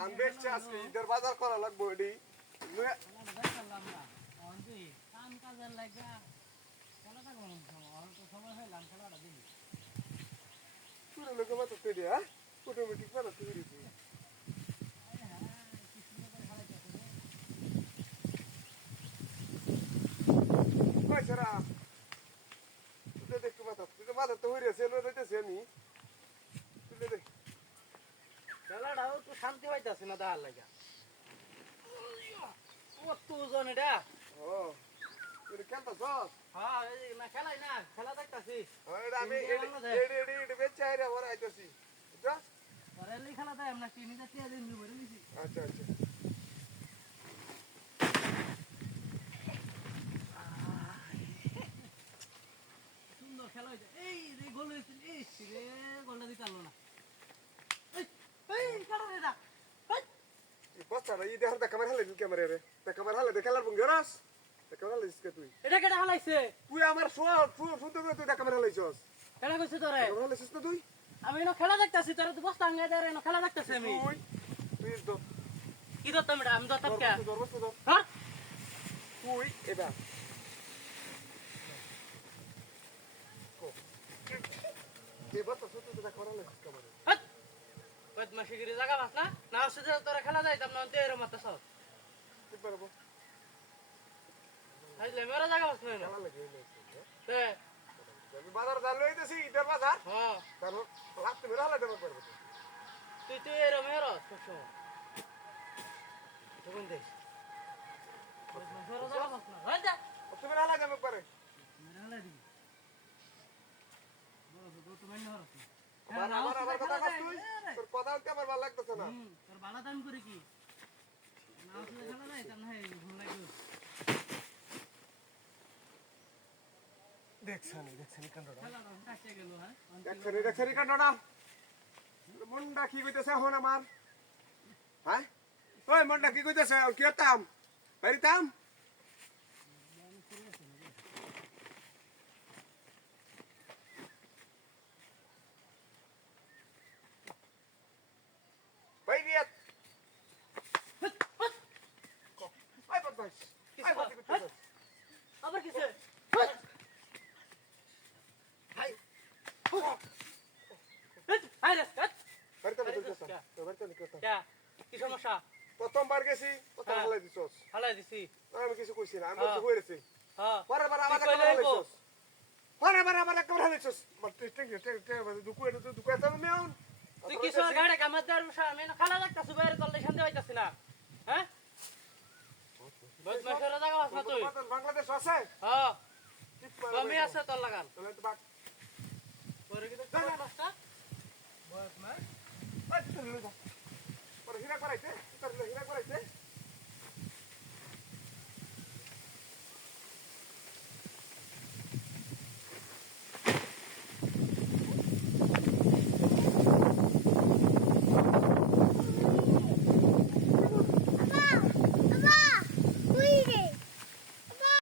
আমি বেচছি আজকে ঈদের বাজার করা লাগবো এটি পুরো লোক বাজার তৈরি হ্যাঁ অটোমেটিক বাজার তৈরি ছাড়া তুলে দেখতে বাজার তুই তো বাজার তো হয়ে সেল হইতেছি আমি তুলে দেখ খেলাটাও তো শান্তি পাইতেছে না দাঁড়ার লাগা কত ওজন এটা ও তুই খেলতেছস হ্যাঁ না খেলাই না খেলা দেখতাছি আমি এডি বেচে আইরা ভরা আইতাছি বুঝছস রেলি খেলা দেয় আমরা চিনি যাচ্ছি দিন ভরে দিছি আচ্ছা আচ্ছা সুন্দর খেলা হইছে এই রে গোল হইছে এই রে গোলটা দিতে পারলো না এই কাটা রে দা এই বস্তাটা ই দেখার ক্যামেরা হালে ক্যামেরা রে ক্যামেরা হালে দেখালার বঙ্গরাস ক্যামেরা হালে ইসকে তুই এটা কেটা হালাইছে তুই আমার শুনতে তুই ক্যামেরা হালাইছস কেটা কইছে তোরে ক্যামেরা হালাইছিস না তুই আমি এনো খেলা দেখতাছি তোরে তো বস্তা আঙ্গাই দেরে এনো খেলা দেখতাছি আমি তুই প্লিজ দো কি দত্তম এটা আমি দত্তম কে বস্তা দো হ্যাঁ তুই এটা এই বস্তা শুনতে তুই ক্যামেরা হালাইছিস ক্যামেরা বদমাশি গিরি জায়গা বাস না না হচ্ছে যে তোরা খেলা যাইতাম না তেরো মাত্র সব তুই পারবো হাইলে মেরা জায়গা বাস না খেলা লাগে তে আমি বাজার জানলে হইতেছি ঈদের বাজার হ্যাঁ তারপর রাত্রে বেলা হালাইতে পারবো তুই তুই এরম এরো সবসময় তখন দেখ মেরা জায়গা বাস না হয় যা তুমি হালাইতে পারে মেরা হালাই দিবি বড় তো মাইন্ড হরছ আমার কথা কাজ তুই তোর কথা হচ্ছে আমার ভালো লাগতেছে না তোর বালা দাম করে কি না আসলে খেলা নাই তার নাই ভুল লাগবে দেখছানি কান্ডটা খেলা দাম কাটে গেল হ্যাঁ দেখছানি কান্ডটা মনটা কি কইতেছে এখন আমার হ্যাঁ ওই মনটা কি কইতেছে কি হতাম পারিতাম বাইরিয়াত আই বদমাইশ আই বদমাইশ আবার কিসে হাই হাই রে বাড়িতে বলতেছ তো বাড়িতে নিকতা কে কি সমস্যা প্রথমবার গেছি প্রথম হালাই দিছস হালাই দিছি আমি কিছু কইছি না আমি তো কইরেছি হ্যাঁ পরে বার আমার একটা হালাইছস পরে বার আমার একটা হালাইছস বাট দুকু এটা মেউন তুই কিছু গাড়ি কামাত দার আমি খালা লাগতাছ বাইরে চললে শান্তি হইতাছ না হ্যাঁ বদমাশের জায়গা বাস না তুই বাংলাদেশ আছে হ্যাঁ কমই আছে তোর লাগান তাহলে তো বাক পরে কি দেখছ পাঁচটা বদমাশ পরে হিরা করাইতে তোর হিরা করাইতে